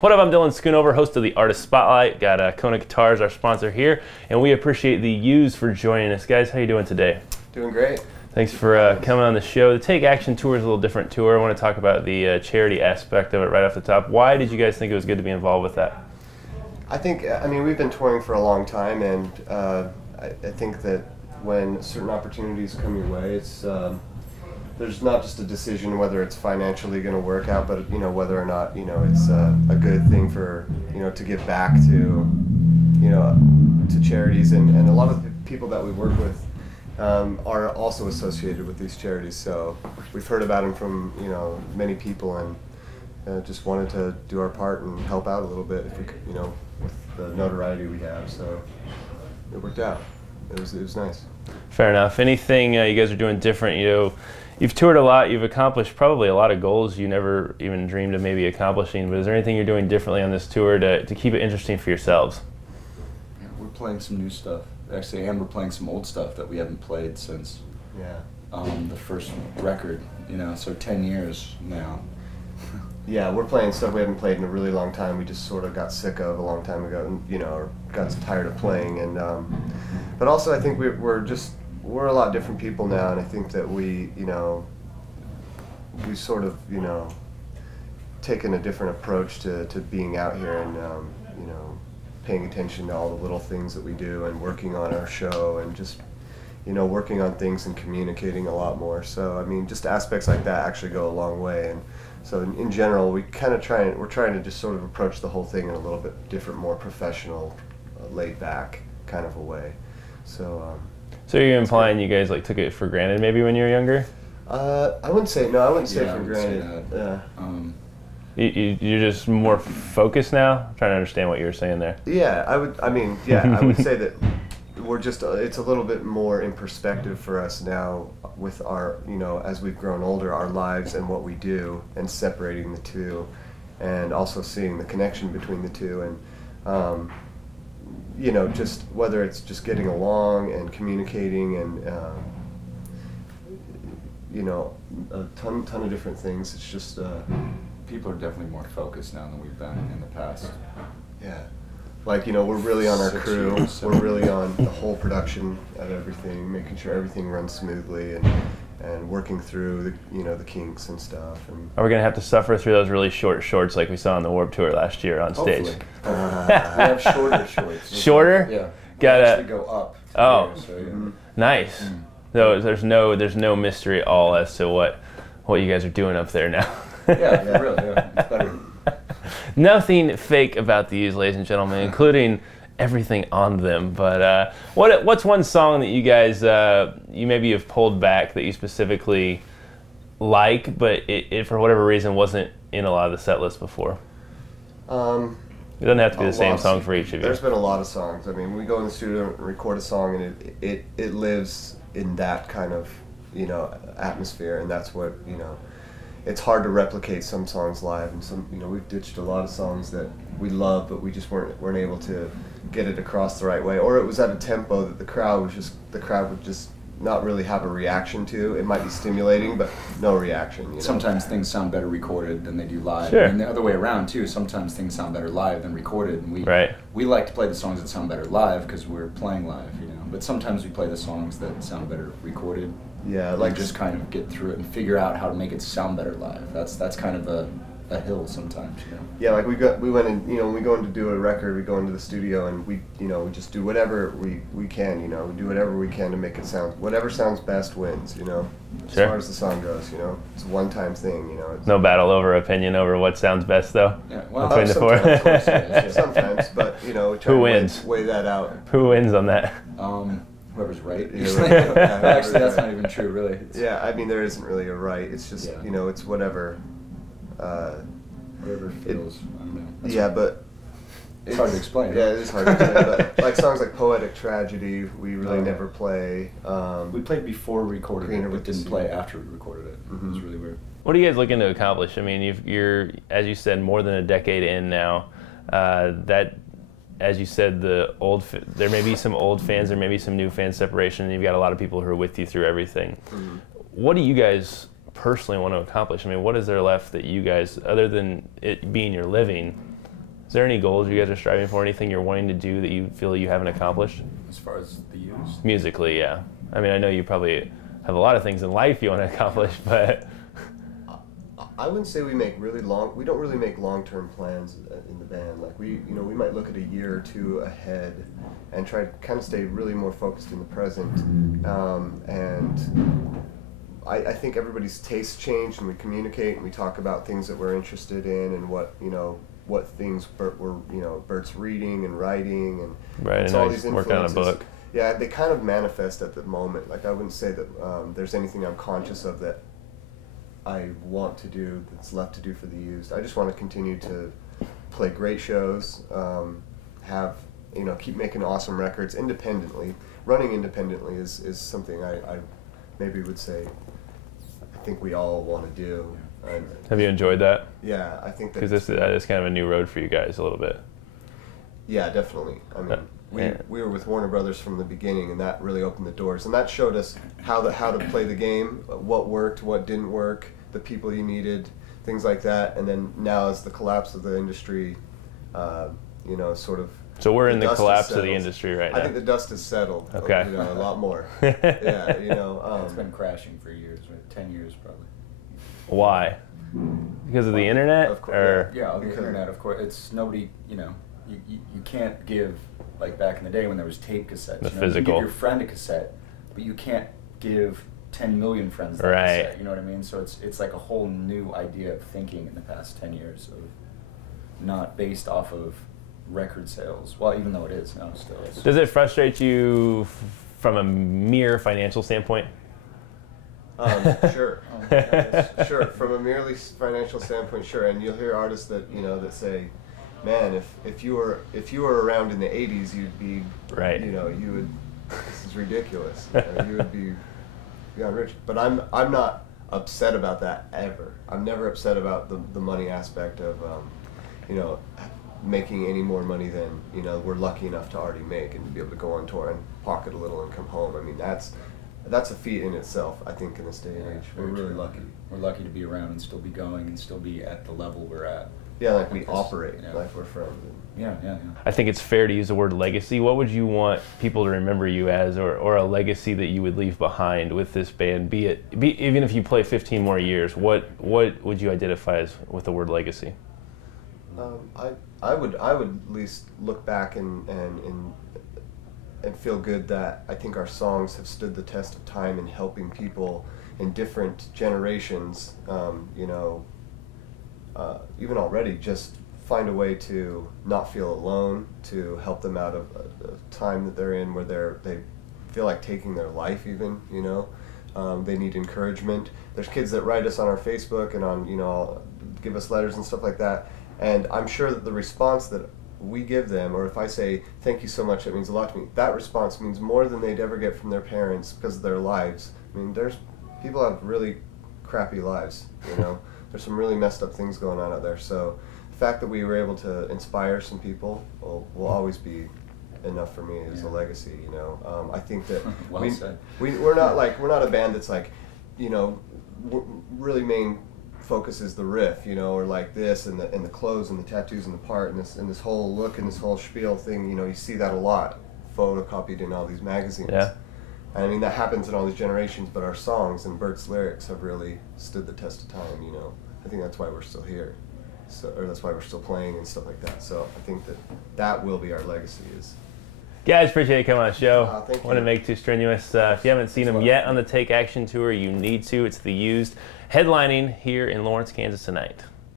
What up, I'm Dylan Schoonover, host of the Artist Spotlight. Got Kona Guitars, our sponsor here, and we appreciate the U's for joining us. Guys, how you doing today? Doing great. Thanks for coming on the show. The Take Action Tour is a little different tour. I want to talk about the charity aspect of it right off the top. Why did you guys think it was good to be involved with that? I mean, we've been touring for a long time, and I think that when certain opportunities come your way, it's there's not just a decision whether it's financially going to work out, but whether or not it's a good thing for to give back to to charities, and a lot of the people that we work with are also associated with these charities. So we've heard about them from many people, and just wanted to do our part and help out a little bit if we could, with the notoriety we have. So it worked out. It was nice. Fair enough. Anything you guys are doing different? You've toured a lot, you've accomplished probably a lot of goals you never even dreamed of maybe accomplishing, but is there anything you're doing differently on this tour to keep it interesting for yourselves? Yeah, we're playing some new stuff, actually, and we're playing some old stuff that we haven't played since the first record, so 10 years now. Yeah, we're playing stuff we haven't played in a really long time. We just sort of got sick of a long time ago, and or got tired of playing. And but also, I think we're a lot different people now, and I think that we sort of taken a different approach to being out here, and paying attention to all the little things that we do, and working on our show, and just working on things and communicating a lot more. So I mean, just aspects like that actually go a long way. And so in general, we're trying to just sort of approach the whole thing in a little bit different, more professional, laid back kind of a way. So you're implying you guys took it for granted maybe when you were younger? I wouldn't say for granted. Yeah. You're just more focused now? I'm trying to understand what you were saying there. Yeah, I would say that we're just it's a little bit more in perspective for us now with our as we've grown older, our lives and what we do, and separating the two, and also seeing the connection between the two, and just whether it's just getting along and communicating, and a ton of different things. It's just people are definitely more focused now than we've been in the past. Yeah, we're really on our crew. We're really on the whole production of everything, making sure everything runs smoothly, and working through the kinks and stuff. And are we gonna have to suffer through those really short shorts like we saw on the Warped Tour last year on stage? Hopefully. We have shorter shorts. Shorter? Yeah. Gotta actually go up. Oh, here, so, yeah. Nice. So there's no mystery at all as to what you guys are doing up there now. Yeah, really. Yeah, it's better. Nothing fake about these, ladies and gentlemen, including everything on them. But what's one song that you guys you maybe have pulled back that you specifically like, but it for whatever reason wasn't in a lot of the set lists before? It doesn't have to be the same song for each of you. There's been a lot of songs. I mean, we go in the studio and record a song, and it lives in that kind of atmosphere, and that's what it's hard to replicate some songs live, and some we've ditched a lot of songs that we love, but we just weren't able to get it across the right way, or it was at a tempo that the crowd would just not really have a reaction to. It might be stimulating, but no reaction. Sometimes things sound better recorded than they do live. Sure. And the other way around too. Sometimes things sound better live than recorded, and we like to play the songs that sound better live because we're playing live, But sometimes we play the songs that sound better recorded. Yeah, just kind of get through it and figure out how to make it sound better live. That's kind of a hill sometimes, Yeah, we went in, when we go in to do a record, we go into the studio, and we just do whatever we can, we do whatever we can to make it sound, whatever sounds best wins, as far as the song goes, it's a one-time thing, No battle over opinion over what sounds best, though? Yeah, well, between the four? Of course, yeah. Sometimes, but, we try Who to wins? weigh that out. Who wins on that? Whoever's right. Yeah, Actually, that's not even true, really. Yeah, I mean, there isn't really a right. It's just, it's whatever. Whatever feels, I don't know. Yeah, but it's hard to explain. Yeah, it is hard to explain. But songs like Poetic Tragedy, we really never play. We played before we recorded it, but didn't play after we recorded it. Mm-hmm. It was really weird. What are you guys looking to accomplish? I mean, you're, as you said, more than a decade in now. As you said, there may be some old fans, there may be some new fan separation, and you've got a lot of people who are with you through everything. Mm-hmm. What do you guys personally want to accomplish? I mean, what is there left that you guys, other than it being your living, Is there any goals you guys are striving for? Anything you're wanting to do that you feel you haven't accomplished? As far as the Used? Musically, yeah. I mean, I know you probably have a lot of things in life you want to accomplish, but I wouldn't say we don't really make long-term plans in the band. Like we might look at a year or two ahead and try to kind of stay really more focused in the present. And I think everybody's tastes change, and we communicate and we talk about things that we're interested in and what things Bert's reading and writing, and right, it's and all these working on a book. Yeah, they kind of manifest at the moment. Like I wouldn't say that there's anything I'm conscious of that I want to do that's left to do for the Used. I just want to continue to play great shows, keep making awesome records independently. Running independently is something I maybe would say I think we all want to do. Have you enjoyed that? Yeah, I think that because that is kind of a new road for you guys a little bit. Yeah, definitely. I mean, we were with Warner Brothers from the beginning, and that really opened the doors, and that showed us how to play the game, what worked, what didn't work, the people you needed, things like that. And then now, as the collapse of the industry, sort of. So we're in the collapse of the industry right now. I think the dust has settled. Okay. A lot more. Yeah, it's been crashing for years, right? 10 years probably. Why? Because of the internet? Of course. Or? Yeah, the internet, of course. It's nobody, you can't give, like back in the day when there was tape cassettes. The physical. physical. You give your friend a cassette, but you can't give 10 million friends that right. cassette. You know what I mean? So it's like a whole new idea of thinking in the past 10 years of not based off of record sales. Well, even though it is now still. Does it frustrate you from a mere financial standpoint? Sure. Sure. From a merely financial standpoint, sure. And you'll hear artists that that say, "Man, if you were around in the '80s, you'd be right. You would. This is ridiculous. You would be beyond rich." But I'm not upset about that ever. I'm never upset about the money aspect of making any more money than we're lucky enough to already make, and to be able to go on tour and pocket a little and come home. I mean, that's a feat in itself, I think, in this day and age. We're really lucky. We're lucky to be around and still be going and still be at the level we're at. Yeah, like we operate, like we're friends. Yeah. I think it's fair to use the word legacy. What would you want people to remember you as, or a legacy that you would leave behind with this band? Even if you play 15 more years, what would you identify as with the word legacy? I would at least look back and feel good that I think our songs have stood the test of time in helping people in different generations, even already, just find a way to not feel alone, to help them out of a time that they're in where they feel like taking their life even, they need encouragement. There's kids that write us on our Facebook and on, give us letters and stuff like that, and I'm sure that the response that we give them, or if I say, "Thank you so much, it means a lot to me," that response means more than they'd ever get from their parents because of their lives. I mean, people have really crappy lives, There's some really messed up things going on out there. So the fact that we were able to inspire some people will always be enough for me as a legacy, I think that well said. We're not a band that's like, really main focus is the riff, or like this and the clothes and the tattoos and the part and this whole look and this whole spiel thing. You see that a lot photocopied in all these magazines. Yeah. And I mean that happens in all these generations, but our songs and Bert's lyrics have really stood the test of time. I think that's why we're still here, or that's why we're still playing and stuff like that. So I think that will be our legacy. Guys, appreciate you coming on the show. Thank you. Want to make Too Strenuous. If you haven't seen them yet on the Take Action Tour, you need to. It's the Used, headlining here in Lawrence, Kansas tonight.